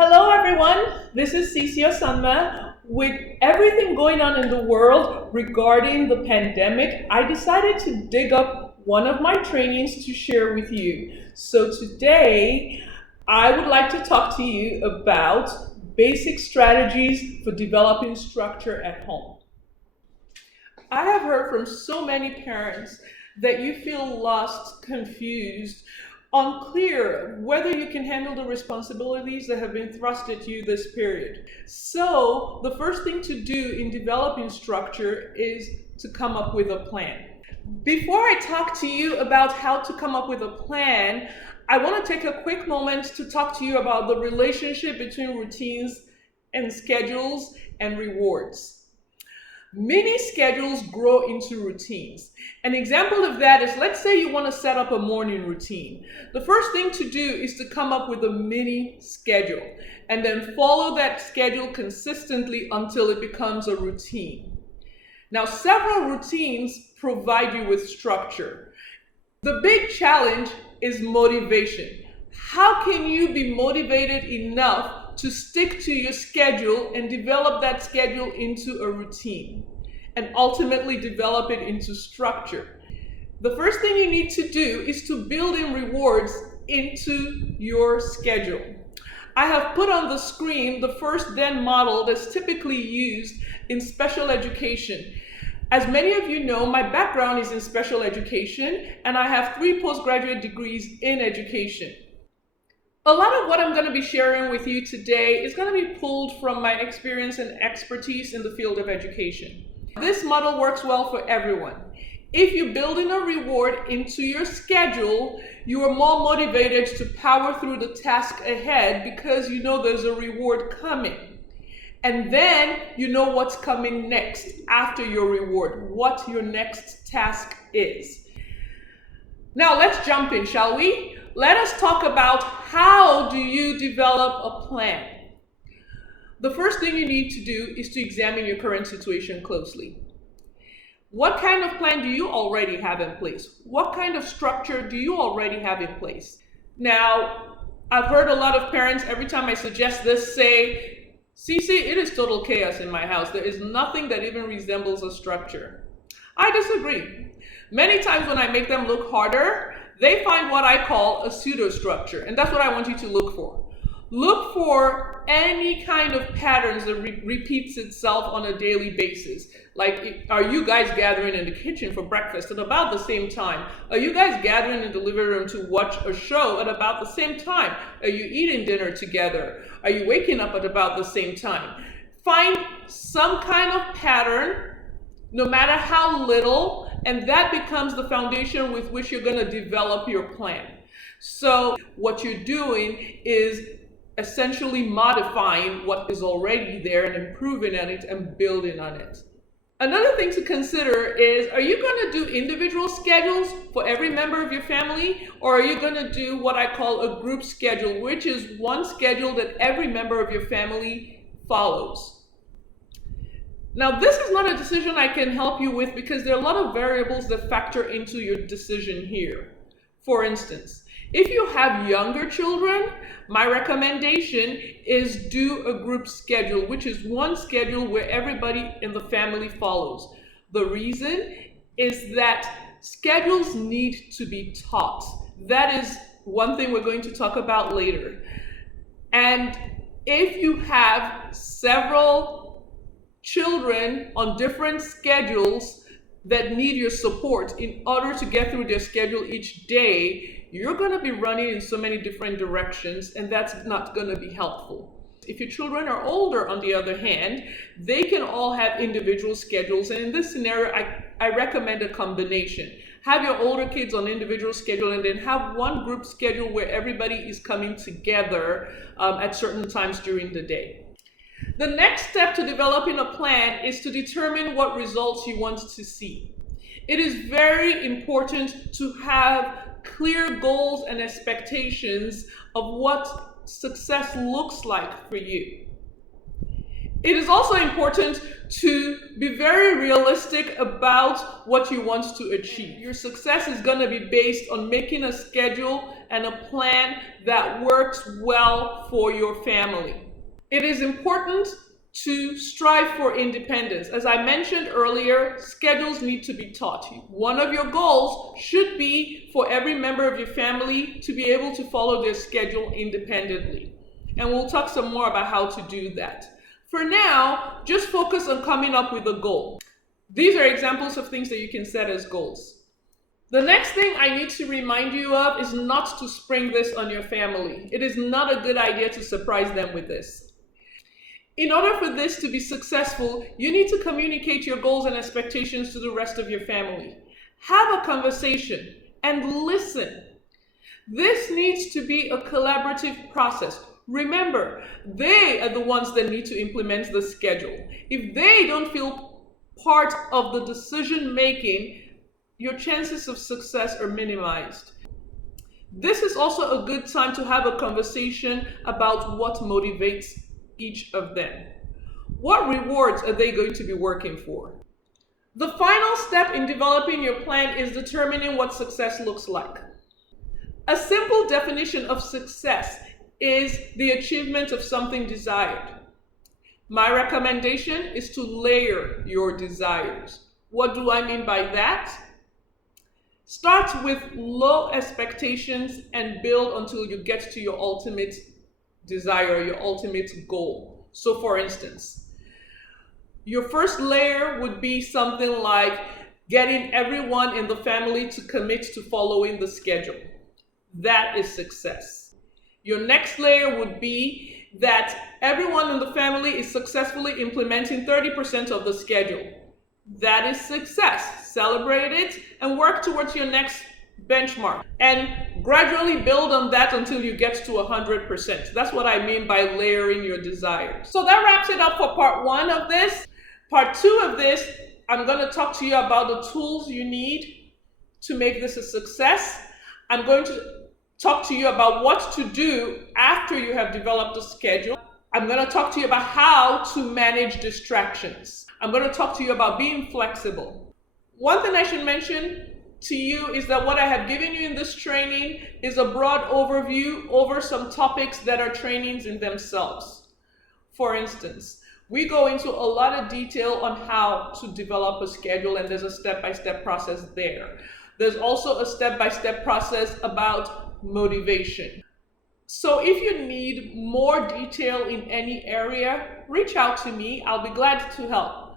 Hello, everyone. This is Cece Osanma. With everything going on in the world regarding the pandemic, I decided to dig up one of my trainings to share with you. So today, I would like to talk to you about basic strategies for developing structure at home. I have heard from so many parents that you feel lost, confused, unclear whether you can handle the responsibilities that have been thrust at you this period. So, the first thing to do in developing structure is to come up with a plan. Before I talk to you about how to come up with a plan, I want to take a quick moment to talk to you about the relationship between routines and schedules and rewards. Mini schedules grow into routines. An example of that is, let's say you want to set up a morning routine. The first thing to do is to come up with a mini schedule and then follow that schedule consistently until it becomes a routine. Now, several routines provide you with structure. The big challenge is motivation. How can you be motivated enough to stick to your schedule and develop that schedule into a routine and ultimately develop it into structure? The first thing you need to do is to build in rewards into your schedule. I have put on the screen the first then model that's typically used in special education. As many of you know, my background is in special education, and I have 3 postgraduate degrees in education. A lot of what I'm going to be sharing with you today is going to be pulled from my experience and expertise in the field of education. This model works well for everyone. If you build in a reward into your schedule, you are more motivated to power through the task ahead because you know there's a reward coming. And then you know what's coming next after your reward, what your next task is. Now let's jump in, shall we? Let us talk about how do you develop a plan. The first thing you need to do is to examine your current situation closely. What kind of plan do you already have in place? What kind of structure do you already have in place? Now, I've heard a lot of parents, every time I suggest this, say, Cece, it is total chaos in my house. There is nothing that even resembles a structure. I disagree. Many times when I make them look harder, they find what I call a pseudo-structure, and that's what I want you to look for. Look for any kind of patterns that repeats itself on a daily basis. Like, are you guys gathering in the kitchen for breakfast at about the same time? Are you guys gathering in the living room to watch a show at about the same time? Are you eating dinner together? Are you waking up at about the same time? Find some kind of pattern, no matter how little, and that becomes the foundation with which you're going to develop your plan. So what you're doing is essentially modifying what is already there and improving on it and building on it. Another thing to consider is, are you going to do individual schedules for every member of your family, or are you going to do what I call a group schedule, which is one schedule that every member of your family follows? Now, this is not a decision I can help you with because there are a lot of variables that factor into your decision here. For instance, if you have younger children, my recommendation is do a group schedule, which is one schedule where everybody in the family follows. The reason is that schedules need to be taught. That is one thing we're going to talk about later. And if you have several children on different schedules that need your support in order to get through their schedule each day, you're going to be running in so many different directions, and that's not going to be helpful. If your children are older, on the other hand, they can all have individual schedules, and in this scenario, I recommend a combination. Have your older kids on individual schedule and then have one group schedule where everybody is coming together at certain times during the day. The next step to developing a plan is to determine what results you want to see. It is very important to have clear goals and expectations of what success looks like for you. It is also important to be very realistic about what you want to achieve. Your success is going to be based on making a schedule and a plan that works well for your family. It is important to strive for independence. As I mentioned earlier, schedules need to be taught. One of your goals should be for every member of your family to be able to follow their schedule independently. And we'll talk some more about how to do that. For now, just focus on coming up with a goal. These are examples of things that you can set as goals. The next thing I need to remind you of is not to spring this on your family. It is not a good idea to surprise them with this. In order for this to be successful, you need to communicate your goals and expectations to the rest of your family. Have a conversation and listen. This needs to be a collaborative process. Remember, they are the ones that need to implement the schedule. If they don't feel part of the decision making, your chances of success are minimized. This is also a good time to have a conversation about what motivates each of them. What rewards are they going to be working for? The final step in developing your plan is determining what success looks like. A simple definition of success is the achievement of something desired. My recommendation is to layer your desires. What do I mean by that? Start with low expectations and build until you get to your ultimate desire, your ultimate goal. So for instance, your first layer would be something like getting everyone in the family to commit to following the schedule. That is success. Your next layer would be that everyone in the family is successfully implementing 30% of the schedule. That is success. Celebrate it and work towards your next benchmark and gradually build on that until you get to 100%. That's what I mean by layering your desires. So that wraps it up for part 1 of this. Part 2 of this, I'm going to talk to you about the tools you need to make this a success. I'm going to talk to you about what to do after you have developed a schedule. I'm going to talk to you about how to manage distractions. I'm going to talk to you about being flexible. One thing I should mention to you is that what I have given you in this training is a broad overview over some topics that are trainings in themselves. For instance, we go into a lot of detail on how to develop a schedule, and there's a step-by-step process there. There's also a step-by-step process about motivation. So if you need more detail in any area, reach out to me. I'll be glad to help.